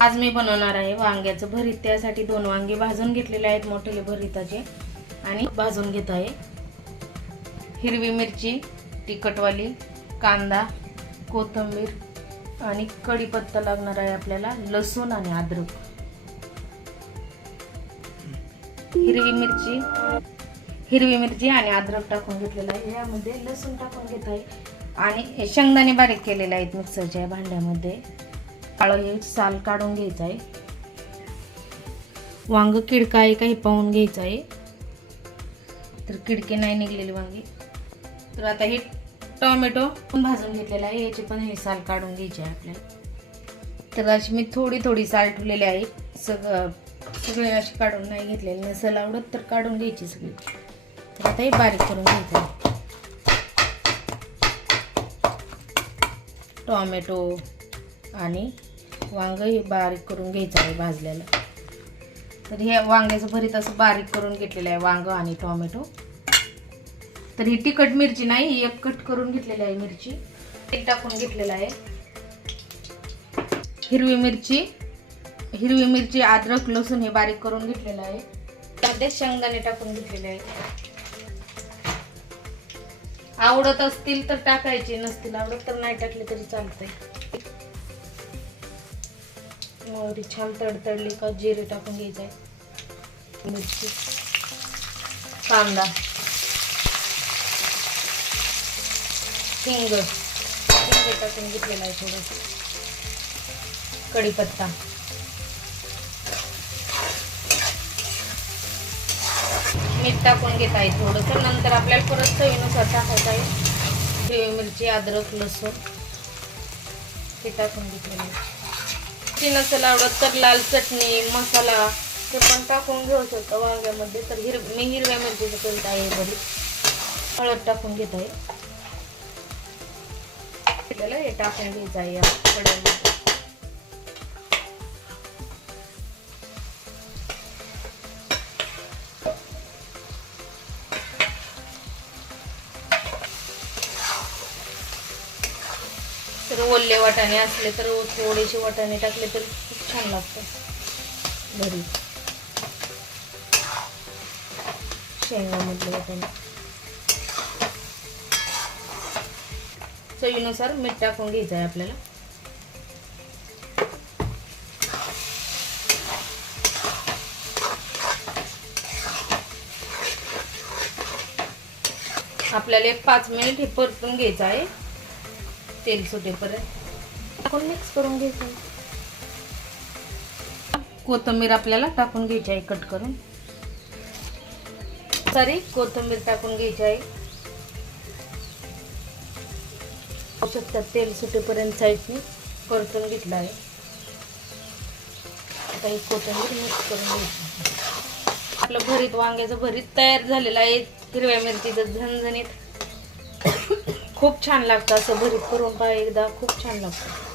आज मी बनवणार आहे वांग्याचं भरीत. त्यासाठी दोन वांगे भाजून घेतलेले आहेत मोठेले भरीताचे. आणि भाजून घेत आहे. हिरवी मिरची तिखटवाली कांदा कोथिंबीर आणि कढीपत्ता लागणार आहे आपल्याला लसूण आणि अद्रक. हिरवी मिरची हिरवी मिरची आणि अद्रक टाकून घेतलेलं आहे. यामध्ये लसूण टाकून घेत आहे. आणि हे शेंगदाणे बारीक केलेले आहेत मिक्सरच्या भांड्यामध्ये. काळं साल काढून घ्यायचं आहे. वांग किडका आहे का हे पाहून घ्यायचं आहे. तर किडके नाही निघलेले वांगे. तर आता हे टोमॅटो पण भाजून घेतलेला आहे याचे पण हे साल काढून घ्यायचे आहे आपल्याला. तर अशी मी थोडी थोडी साल ठेवलेली आहे. सगळं सगळे अशी काढून नाही घेतलेले नसेल आवडत तर काढून घ्यायची सगळी. तर आता हे बारीक करून घ्यायचं आहे. टोमॅटो आणि वांग हे बारीक करून घ्यायचं आहे भाजलेलं. तर हे वांग्याचं भरीत असं बारीक करून घेतलेलं आहे वांग आणि टोमॅटो. तर ही तिखट मिरची नाही ही एक कट करून घेतलेली आहे मिरची. ते टाकून घेतलेलं आहे. हिरवी मिरची हिरवी मिरची अद्रक लसूण हे बारीक करून घेतलेलं आहे. त्यामध्ये शेंगदाणे टाकून घेतलेले आहे आवडत असतील तर टाकायचे नसतील आवडत तर नाही टाकले तरी चालतंय. मोहरी छान तडतडली का जिरे टाकून घ्यायचं आहे मिरची. कांदा. हिंग. हिंग टाकून घेतलेला आहे थोडं. कढीपत्ता. मीठ टाकून घेत आहे थोडंसं. नंतर आपल्याला परत चवीनुसार टाकायचं आहे. हिरवी मिरची अद्रक लसूण ते टाकून घेतलेलं आहे. ती नसेल आवडत तर लाल चटणी मसाला ते पण टाकून घेऊ शकतो वांग्यामध्ये. तर हिर मी हिरव्या मिरचीचं करीत आहे बरी हळद टाकून घेत. आहे आपल्याला हे टाकून घ्यायचं आहे या तर ओले वाटाणे असले तर थोडेसे वाटाणे टाकले तर खूप छान लागतं. घरी. शेंगामधले वाटाणे. चवीनुसार मीठ टाकून घ्यायचं आहे आपल्याला. आपल्याला एक पाच मिनिट हे परतून घ्यायचं आहे. तेल सुटेपर्यंत टाकून मिक्स करून घ्यायचं कोथिंबीर आपल्याला टाकून घ्यायची आहे कट करून. सॉरी कोथिंबीर टाकून घ्यायची आहे. पाहू शकता तेल सुटेपर्यंत साईडने परतून घेतलं आहे. आता ही कोथिंबीर मिक्स करून घ्यायची आपलं भरीत वांग्याचं भरीत तयार झालेलं आहे. हिरव्या मिरचीचं झणझणीत. खूप छान लागतं असं भरीत करून पहा एकदा खूप छान लागतं.